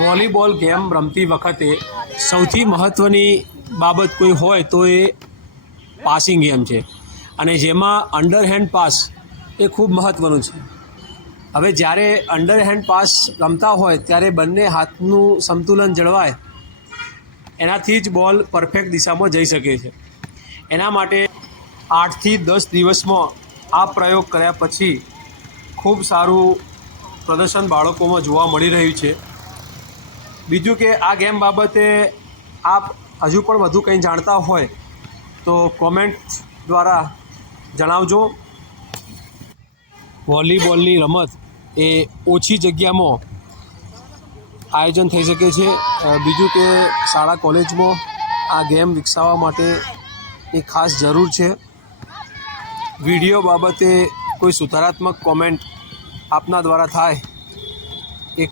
Volleyball game રમતી વખતે સૌથી મહત્ત્વની બાબત કોઈ હોય તો એ પાસિંગ ગેમ છે અને જેમાં અંડરહેન્ડ પાસ એ ખૂબ મહત્ત્વનું છે. હવે જ્યારે અંડરહેન્ડ પાસ રમતા હોય ત્યારે બંને હાથનું સંતુલન જળવાય એનાથી જ બોલ પરફેક્ટ દિશામાં જઈ શકે છે. એના માટે 8 થી 10 દિવસમાં આ પ્રયોગ કર્યા પછી ખૂબ સારું પ્રદર્શન બાળકોમાં જોવા મળી રહ્યું છે. બીજું કે આ ગેમ બાબતે આપ હજુ પણ વધુ કંઈ જાણતા હોય તો કોમેન્ટ દ્વારા જણાવજો. વોલીબોલની રમત એ ઓછી જગ્યામાં આયોજન થઈ શકે છે. બીજું કે શાળા કોલેજમાં આ ગેમ વિકસાવવા માટે એ ખાસ જરૂર છે. વિડીયો બાબતે કોઈ સુધારાત્મક કોમેન્ટ આપના દ્વારા થાય